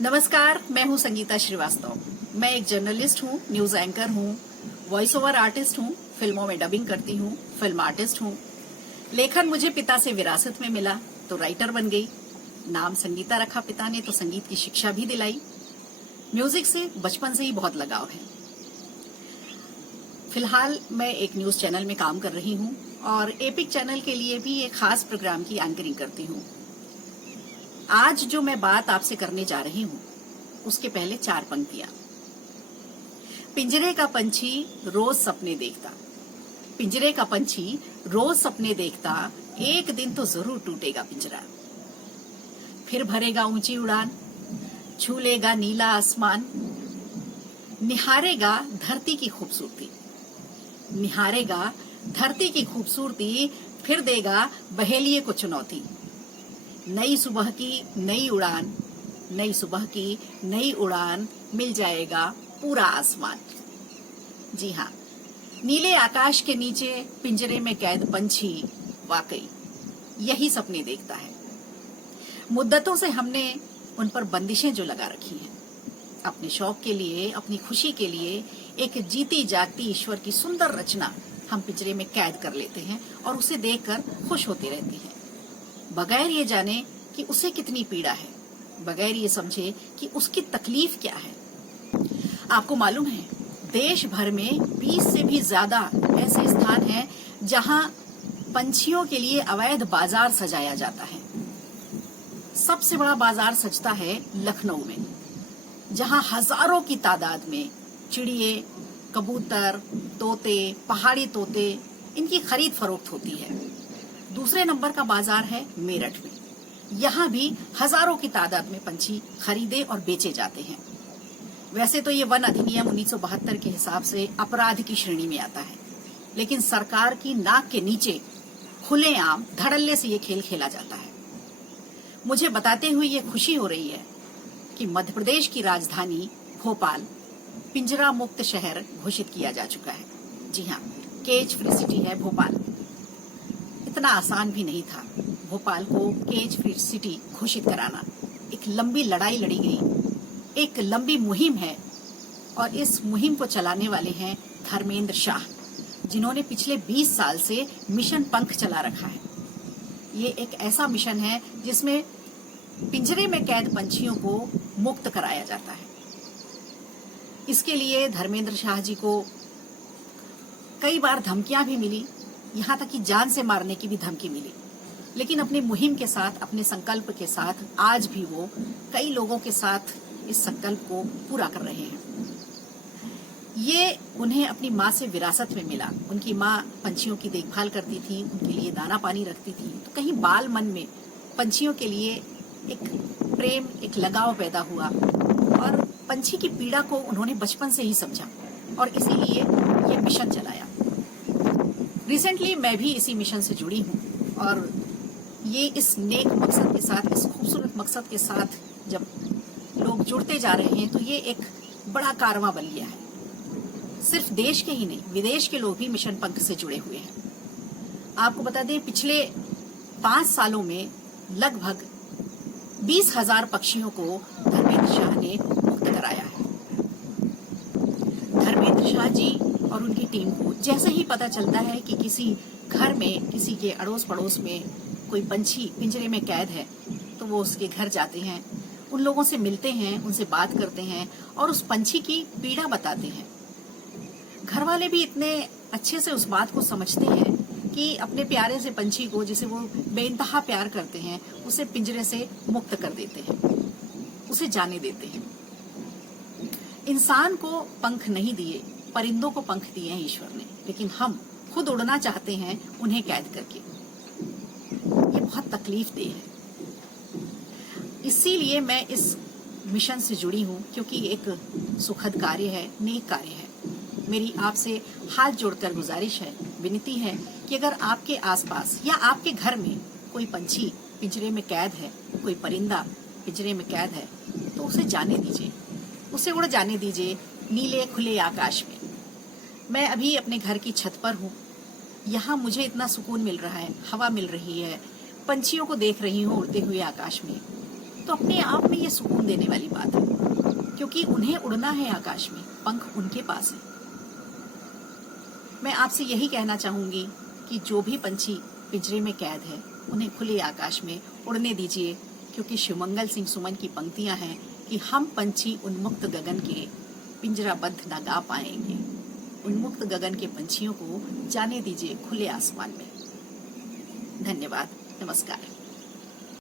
नमस्कार, मैं हूं संगीता श्रीवास्तव। मैं एक जर्नलिस्ट हूं, न्यूज एंकर हूं, वॉइस ओवर आर्टिस्ट हूं, फिल्मों में डबिंग करती हूं, फिल्म आर्टिस्ट हूं। लेखन मुझे पिता से विरासत में मिला तो राइटर बन गई। नाम संगीता रखा पिता ने तो संगीत की शिक्षा भी दिलाई। म्यूजिक से बचपन से ही बहुत लगाव है। फिलहाल मैं एक न्यूज चैनल में काम कर रही हूं और एपिक चैनल के लिए भी एक खास प्रोग्राम की एंकरिंग करती हूं। आज जो मैं बात आपसे करने जा रही हूं उसके पहले 4 पंक्तियां। पिंजरे का पंछी रोज सपने देखता, पिंजरे का पंछी रोज सपने देखता, एक दिन तो जरूर टूटेगा पिंजरा। फिर भरेगा ऊंची उड़ान, छू लेगा नीला आसमान, निहारेगा धरती की खूबसूरती, निहारेगा धरती की खूबसूरती, फिर देगा बहेलिए को चुनौती। नई सुबह की नई उड़ान, नई सुबह की नई उड़ान, मिल जाएगा पूरा आसमान। जी हाँ, नीले आकाश के नीचे पिंजरे में कैद पंछी वाकई यही सपने देखता है। मुद्दतों से हमने उन पर बंदिशें जो लगा रखी हैं, अपने शौक के लिए, अपनी खुशी के लिए एक जीती जागती ईश्वर की सुंदर रचना हम पिंजरे में कैद कर लेते हैं और उसे देखकर खुश होते रहते हैं, बगैर ये जाने कि उसे कितनी पीड़ा है, बगैर ये समझे कि उसकी तकलीफ क्या है। आपको मालूम है, देश भर में 20 से भी ज्यादा ऐसे स्थान हैं जहां पंछियों के लिए अवैध बाजार सजाया जाता है। सबसे बड़ा बाजार सजता है लखनऊ में, जहां हजारों की तादाद में चिड़िए, कबूतर, तोते, पहाड़ी तोते, इनकी खरीद फरोख्त होती है। दूसरे नंबर का बाजार है मेरठ में, यहाँ भी हजारों की तादाद में पंछी खरीदे और बेचे जाते हैं। वैसे तो ये वन अधिनियम 1972 के हिसाब से अपराध की श्रेणी में आता है, लेकिन सरकार की नाक के नीचे खुलेआम धड़ल्ले से ये खेल खेला जाता है। मुझे बताते हुए ये खुशी हो रही है कि मध्य प्रदेश की राजधानी भोपाल पिंजरा मुक्त शहर घोषित किया जा चुका है। जी हाँ, केज फ्री सिटी है भोपाल। इतना आसान भी नहीं था भोपाल को केज फ्री सिटी घोषित कराना। एक लंबी लड़ाई लड़ी गई, एक लंबी मुहिम है और इस मुहिम को चलाने वाले हैं धर्मेंद्र शाह, जिन्होंने पिछले 20 साल से मिशन पंख चला रखा है। ये एक ऐसा मिशन है जिसमें पिंजरे में कैद पंछियों को मुक्त कराया जाता है। इसके लिए धर्मेंद्र शाह जी को कई बार धमकियां भी मिली, यहाँ तक कि जान से मारने की भी धमकी मिली, लेकिन अपनी मुहिम के साथ, अपने संकल्प के साथ आज भी वो कई लोगों के साथ इस संकल्प को पूरा कर रहे हैं। ये उन्हें अपनी माँ से विरासत में मिला। उनकी माँ पंछियों की देखभाल करती थी, उनके लिए दाना पानी रखती थी, तो कहीं बाल मन में पंछियों के लिए एक प्रेम, एक लगाव पैदा हुआ और पंछी की पीड़ा को उन्होंने बचपन से ही समझा और इसीलिए ये मिशन चलाया। रिसेंटली मैं भी इसी मिशन से जुड़ी हूँ और ये इस नेक मकसद के साथ, इस खूबसूरत मकसद के साथ जब लोग जुड़ते जा रहे हैं तो ये एक बड़ा कारवां बन गया है। सिर्फ देश के ही नहीं, विदेश के लोग भी मिशन पंख से जुड़े हुए हैं। आपको बता दें, पिछले 5 सालों में लगभग 20,000 पक्षियों को धर्मेंद्र शाह ने मुक्त कराया है। धर्मेंद्र शाह जी और उनकी टीम को जैसे ही पता चलता है कि किसी घर में, किसी के अड़ोस पड़ोस में कोई पंछी पिंजरे में कैद है, तो वो उसके घर जाते हैं, उन लोगों से मिलते हैं, उनसे बात करते हैं और उस पंछी की पीड़ा बताते हैं। घर वाले भी इतने अच्छे से उस बात को समझते हैं कि अपने प्यारे से पंछी को, जिसे वो बेइंतहा प्यार करते हैं, उसे पिंजरे से मुक्त कर देते हैं, उसे जाने देते हैं। इंसान को पंख नहीं दिए, परिंदों को पंख दिए हैं ईश्वर ने, लेकिन हम खुद उड़ना चाहते हैं उन्हें कैद करके। ये बहुत तकलीफ देह है। इसीलिए मैं इस मिशन से जुड़ी हूँ, क्योंकि एक सुखद कार्य है, नेक कार्य है। मेरी आपसे हाथ जोड़कर गुजारिश है, विनती है कि अगर आपके आसपास या आपके घर में कोई पंछी पिंजरे में कैद है, कोई परिंदा पिंजरे में कैद है, तो उसे जाने दीजिए, उसे उड़ जाने दीजिए नीले खुले आकाश में। मैं अभी अपने घर की छत पर हूँ, यहाँ मुझे इतना सुकून मिल रहा है, हवा मिल रही है, पंछियों को देख रही हूँ उड़ते हुए आकाश में, तो अपने आप में ये सुकून देने वाली बात है, क्योंकि उन्हें उड़ना है आकाश में, पंख उनके पास है। मैं आपसे यही कहना चाहूंगी कि जो भी पंछी पिंजरे में कैद है उन्हें खुले आकाश में उड़ने दीजिए, क्योंकि शिवमंगल सिंह सुमन की पंक्तियां हैं कि हम पंछी उन्मुक्त गगन के पिंजराबद्ध न गा पाएंगे। उन्मुक्त गगन के पंछियों को जाने दीजिए खुले आसमान में। धन्यवाद, नमस्कार।